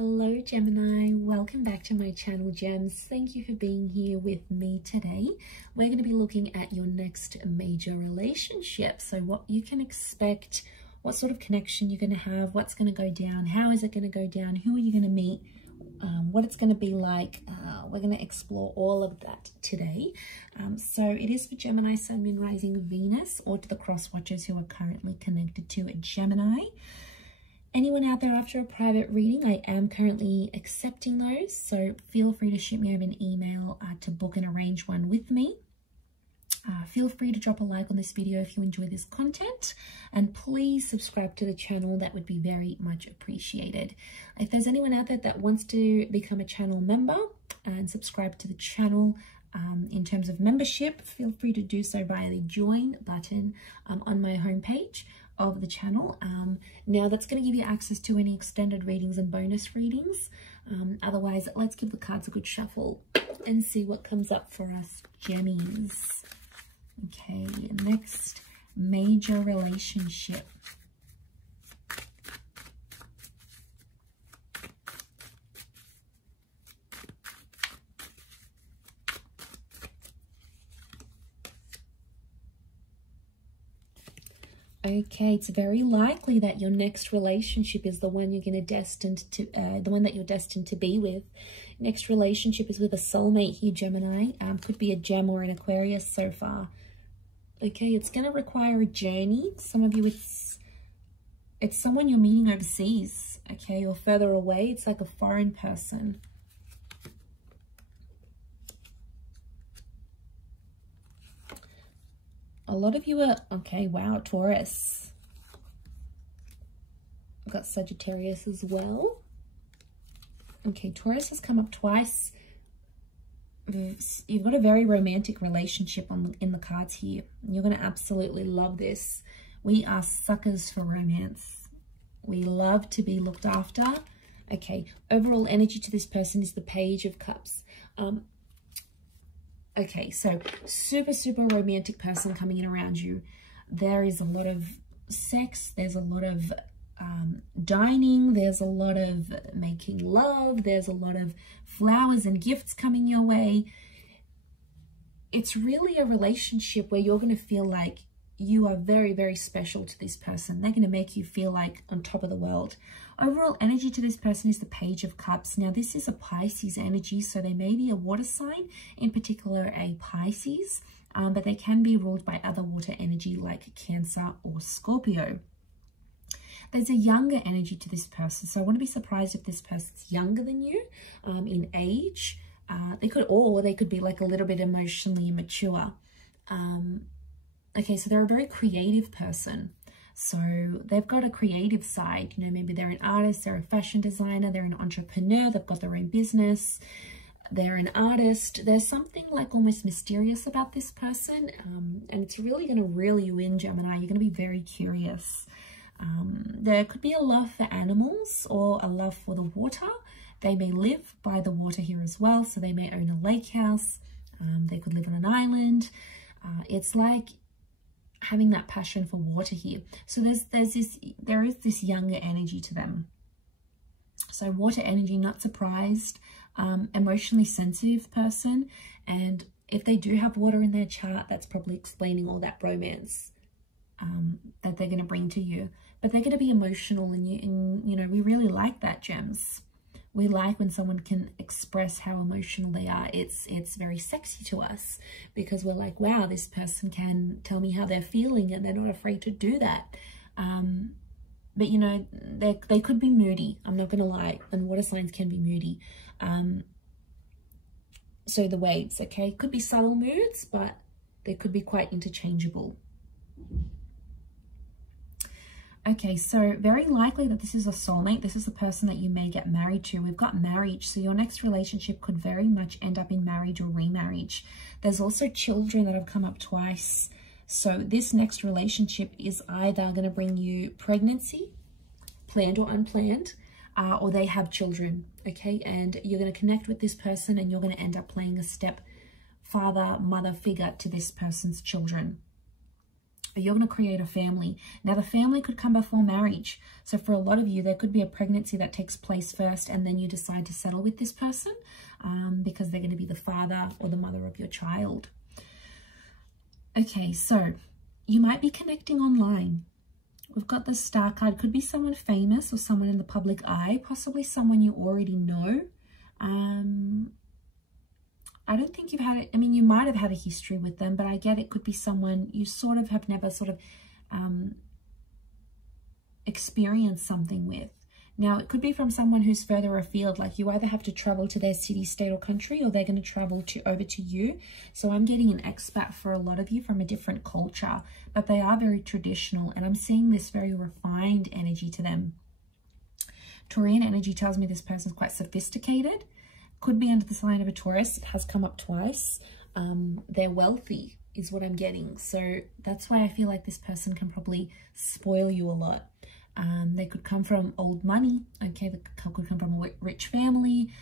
Hello Gemini, welcome back to my channel Gems. Thank you for being here with me today. We're going to be looking at your next major relationship. So what you can expect, what sort of connection you're going to have, what's going to go down, how is it going to go down, who are you going to meet, what it's going to be like. We're going to explore all of that today. So it is for Gemini, Sun, Moon, Rising, Venus, or to the cross watchers who are currently connected to a Gemini. Anyone out there after a private reading, I am currently accepting those, so feel free to shoot me over an email to book and arrange one with me. Feel free to drop a like on this video if you enjoy this content, and please subscribe to the channel. That would be very much appreciated. If there's anyone out there that wants to become a channel member and subscribe to the channel in terms of membership, feel free to do so via the join button on my homepage of the channel. Now that's going to give you access to any extended readings and bonus readings. Otherwise, let's give the cards a good shuffle and see what comes up for us Gemmies. Okay, next major relationship. Okay, it's very likely that your next relationship is the one you're going to that you're destined to be with. Next relationship is with a soulmate here, Gemini. Could be a Gem or an Aquarius so far. Okay, it's going to require a journey. Some of you, it's someone you're meeting overseas, okay, or further away. It's like a foreign person. A lot of you are, okay, wow, Taurus. I've got Sagittarius as well. Okay, Taurus has come up twice. You've got a very romantic relationship in the cards here. You're going to absolutely love this. We are suckers for romance. We love to be looked after. Okay, overall energy to this person is the Page of Cups. Okay, so super romantic person coming in around you. There is a lot of sex. There's a lot of dining. There's a lot of making love. There's a lot of flowers and gifts coming your way. It's really a relationship where you're going to feel like you are very special to this person. They're going to make you feel like on top of the world. Overall energy to this person is the Page of Cups. Now, this is a Pisces energy, so they may be a water sign, in particular a Pisces, but they can be ruled by other water energy like Cancer or Scorpio. There's a younger energy to this person, so I want to be surprised if this person's younger than you in age. They could be like a little bit emotionally immature. Okay, so they're a very creative person. So they've got a creative side, you know, maybe they're an artist, they're a fashion designer, they're an entrepreneur, they've got their own business, they're an artist. There's something like almost mysterious about this person, and it's really going to reel you in, Gemini. You're going to be very curious. There could be a love for animals or a love for the water. They may live by the water here as well, so they may own a lake house. They could live on an island. It's like having that passion for water here. So there is this younger energy to them. So water energy, not surprised, emotionally sensitive person. And if they do have water in their chart, that's probably explaining all that romance that they're going to bring to you. But they're going to be emotional, and you know, we really like that, Gems. We like when someone can express how emotional they are. It's very sexy to us because we're like, wow, this person can tell me how they're feeling and they're not afraid to do that. But, you know, they could be moody. I'm not going to lie. And water signs can be moody. So the waves, okay, could be subtle moods, but they could be quite interchangeable. Okay, so very likely that this is a soulmate. This is the person that you may get married to. We've got marriage, so your next relationship could very much end up in marriage or remarriage. There's also children that have come up twice. So this next relationship is either going to bring you pregnancy, planned or unplanned, or they have children, okay? And you're going to connect with this person and you're going to end up playing a step father, mother figure to this person's children. you're going to create a family. Now, the family could come before marriage. So for a lot of you, there could be a pregnancy that takes place first, and then you decide to settle with this person because they're going to be the father or the mother of your child. Okay, so you might be connecting online. We've got the Star card. Could be someone famous or someone in the public eye, possibly someone you already know. I don't think you've had it. I mean, you might have had a history with them, but I get it could be someone you sort of have never sort of experienced something with. Now, it could be from someone who's further afield, like you either have to travel to their city, state, or country, or they're going to travel over to you. So I'm getting an expat for a lot of you from a different culture, but they are very traditional, and I'm seeing this very refined energy to them. Taurian energy tells me this person's quite sophisticated. Could be under the sign of a Taurus. It has come up twice. They're wealthy is what I'm getting. So that's why I feel like this person can probably spoil you a lot. They could come from old money. Okay, they could come from a rich family.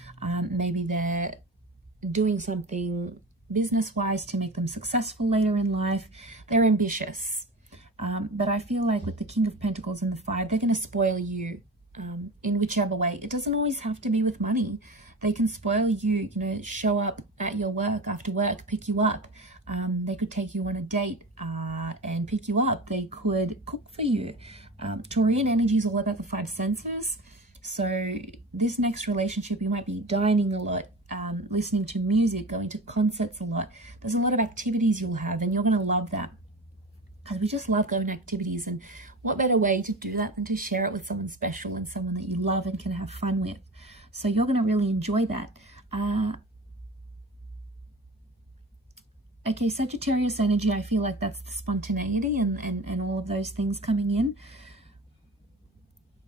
Maybe they're doing something business-wise to make them successful later in life. They're ambitious. But I feel like with the King of Pentacles and the 5, they're going to spoil you in whichever way. It doesn't always have to be with money. They can spoil you, you know, show up at your work after work, pick you up. They could take you on a date and pick you up. They could cook for you. Taurian energy is all about the 5 senses. So this next relationship, you might be dining a lot, listening to music, going to concerts a lot. There's a lot of activities you'll have, and you're going to love that. Because we just love going to activities, and what better way to do that than to share it with someone special and someone that you love and can have fun with. So you're going to really enjoy that. Okay, Sagittarius energy, I feel like that's the spontaneity and all of those things coming in.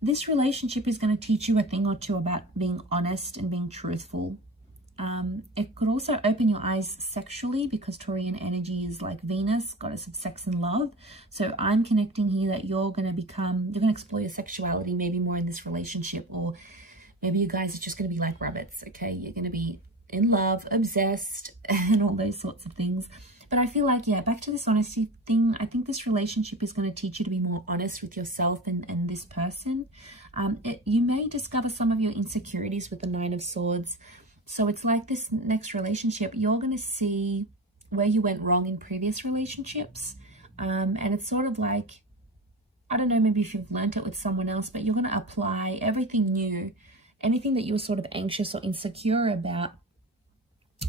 This relationship is going to teach you a thing or two about being honest and being truthful. It could also open your eyes sexually, because Taurian energy is like Venus, goddess of sex and love. So I'm connecting here that you're going to explore your sexuality maybe more in this relationship, or maybe you guys are just going to be like rabbits, okay? You're going to be in love, obsessed, and all those sorts of things. But I feel like, yeah, back to this honesty thing, I think this relationship is going to teach you to be more honest with yourself and this person. You may discover some of your insecurities with the 9 of Swords. So it's like this next relationship, you're going to see where you went wrong in previous relationships. And it's sort of like, I don't know, maybe if you've learnt it with someone else, but you're going to apply everything new. Anything that you were sort of anxious or insecure about,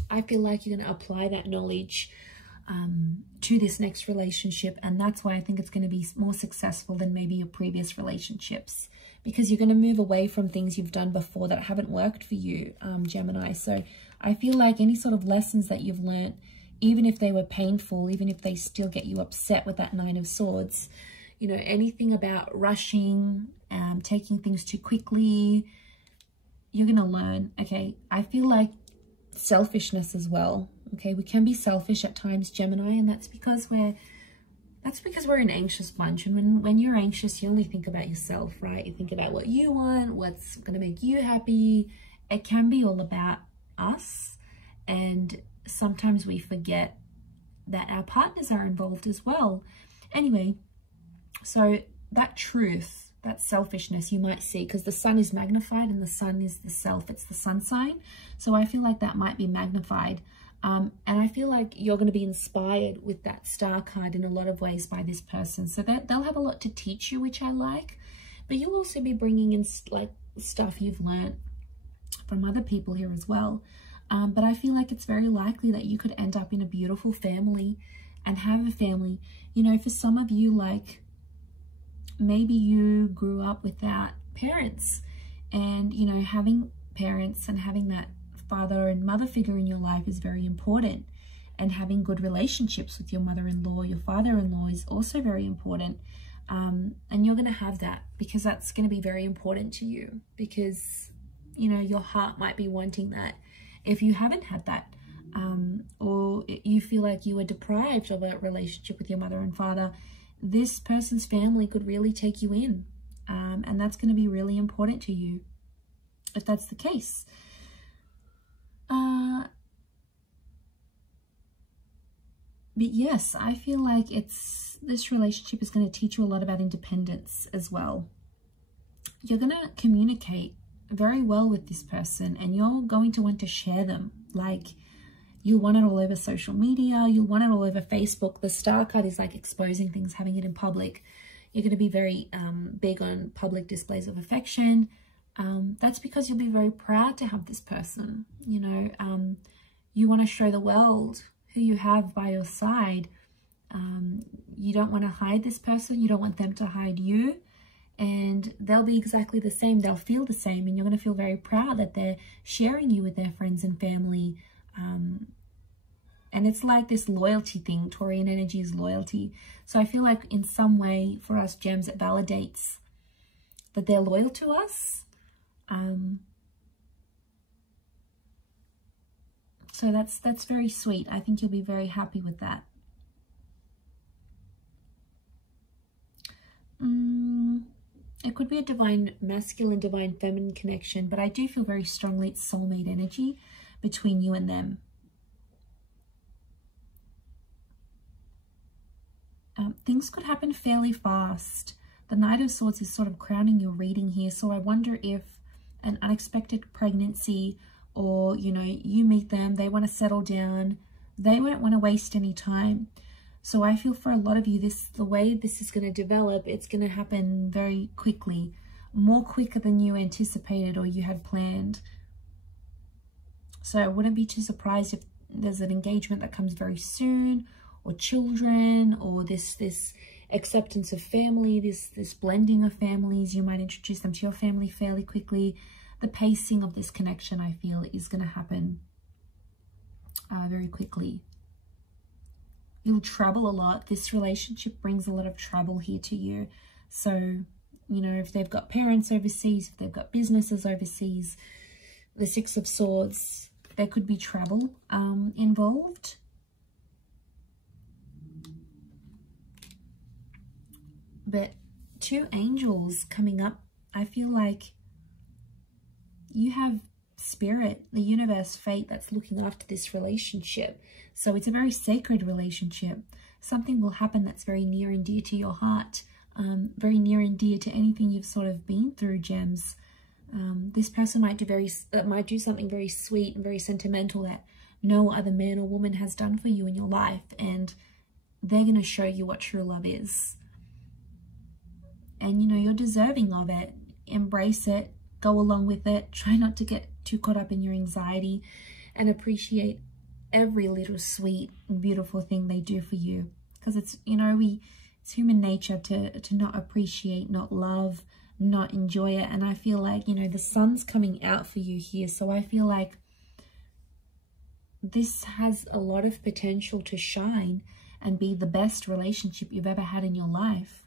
I feel like you're going to apply that knowledge to this next relationship. And that's why I think it's going to be more successful than maybe your previous relationships, because you're going to move away from things you've done before that haven't worked for you, Gemini. So I feel like any sort of lessons that you've learnt, even if they were painful, even if they still get you upset with that 9 of Swords, you know, anything about rushing, taking things too quickly, you're going to learn. Okay, I feel like selfishness as well. Okay, we can be selfish at times, Gemini, and that's because we're an anxious bunch. And when you're anxious, you only think about yourself, right? You think about what you want, what's going to make you happy. It can be all about us, and sometimes we forget that our partners are involved as well. Anyway, so that truth, that selfishness you might see, because the sun is magnified and the sun is the self, it's the sun sign. So I feel like that might be magnified. And I feel like you're going to be inspired with that star card in a lot of ways by this person. So that they'll have a lot to teach you, which I like. But you'll also be bringing in like stuff you've learned from other people here as well. But I feel like it's very likely that you could end up in a beautiful family and have a family. You know, for some of you, like, maybe you grew up without parents, and, you know, having parents and having that father and mother figure in your life is very important, and having good relationships with your mother-in-law, your father-in-law is also very important. And you're going to have that, because that's going to be very important to you, because, you know, your heart might be wanting that if you haven't had that, or you feel like you were deprived of a relationship with your mother and father. This person's family could really take you in, and that's going to be really important to you if that's the case. But yes, I feel like this relationship is going to teach you a lot about independence as well. You're going to communicate very well with this person, and you're going to want to share them. Like, you'll want it all over social media. You'll want it all over Facebook. The Star card is like exposing things, having it in public. You're going to be very big on public displays of affection. That's because you'll be very proud to have this person. You know, you want to show the world who you have by your side. You don't want to hide this person. You don't want them to hide you. And they'll be exactly the same. They'll feel the same. And you're going to feel very proud that they're sharing you with their friends and family. And it's like this loyalty thing. Taurian energy is loyalty. So I feel like in some way for us gems, it validates that they're loyal to us. So that's very sweet. I think you'll be very happy with that. It could be a divine masculine, divine feminine connection, but I do feel very strongly it's soulmate energy between you and them. Things could happen fairly fast. The Knight of Swords is sort of crowning your reading here, so I wonder if an unexpected pregnancy, or, you know, you meet them, they want to settle down, they won't want to waste any time. So I feel for a lot of you, the way this is going to develop, it's going to happen very quickly, more quicker than you anticipated or you had planned. So I wouldn't be too surprised if there's an engagement that comes very soon, or children, or this acceptance of family, this blending of families. You might introduce them to your family fairly quickly. The pacing of this connection, I feel, is going to happen very quickly. You'll travel a lot. This relationship brings a lot of travel here to you. So, you know, if they've got parents overseas, if they've got businesses overseas, the Six of Swords, there could be travel involved. But two angels coming up, I feel like you have spirit, the universe, fate that's looking after this relationship. So it's a very sacred relationship. Something will happen that's very near and dear to your heart, very near and dear to anything you've sort of been through, gems. This person might do something very sweet and very sentimental that no other man or woman has done for you in your life, and they're going to show you what true love is. And, you know, you're deserving of it. Embrace it. Go along with it. Try not to get too caught up in your anxiety, and appreciate every little sweet and beautiful thing they do for you. Because it's, you know, it's human nature to not appreciate, not love, not enjoy it. And I feel like, you know, the sun's coming out for you here. So I feel like this has a lot of potential to shine and be the best relationship you've ever had in your life.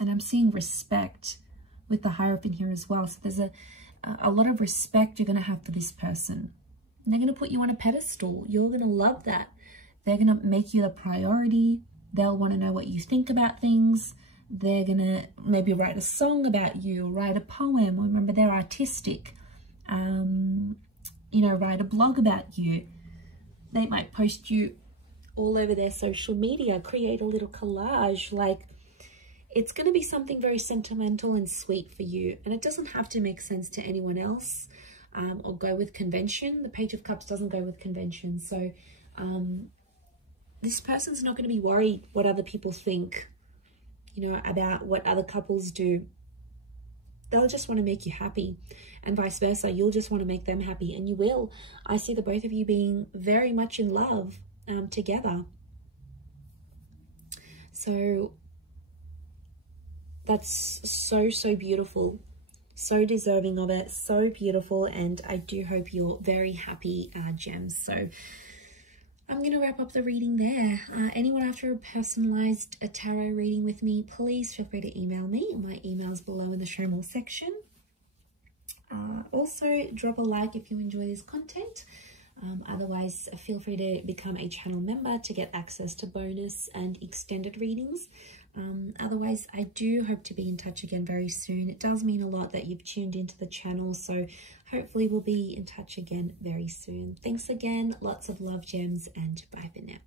And I'm seeing respect with the Hierophant here as well. So there's a lot of respect you're going to have for this person. And they're going to put you on a pedestal. You're going to love that. They're going to make you the priority. They'll want to know what you think about things. They're going to maybe write a song about you, write a poem. Remember, they're artistic. You know, write a blog about you. They might post you all over their social media, create a little collage. Like, it's going to be something very sentimental and sweet for you. And it doesn't have to make sense to anyone else or go with convention. The Page of Cups doesn't go with convention. So this person's not going to be worried what other people think, you know, about what other couples do. They'll just want to make you happy, and vice versa. You'll just want to make them happy, and you will. I see the both of you being very much in love together. So that's so beautiful, so deserving of it, so beautiful, and I do hope you're very happy, gems. So I'm going to wrap up the reading there. Anyone after a personalized tarot reading with me, please feel free to email me. My email's below in the show more section. Also, drop a like if you enjoy this content. Otherwise, feel free to become a channel member to get access to bonus and extended readings. Otherwise, I do hope to be in touch again very soon. It does mean a lot that you've tuned into the channel, so hopefully we'll be in touch again very soon. Thanks again, lots of love, gems, and bye for now.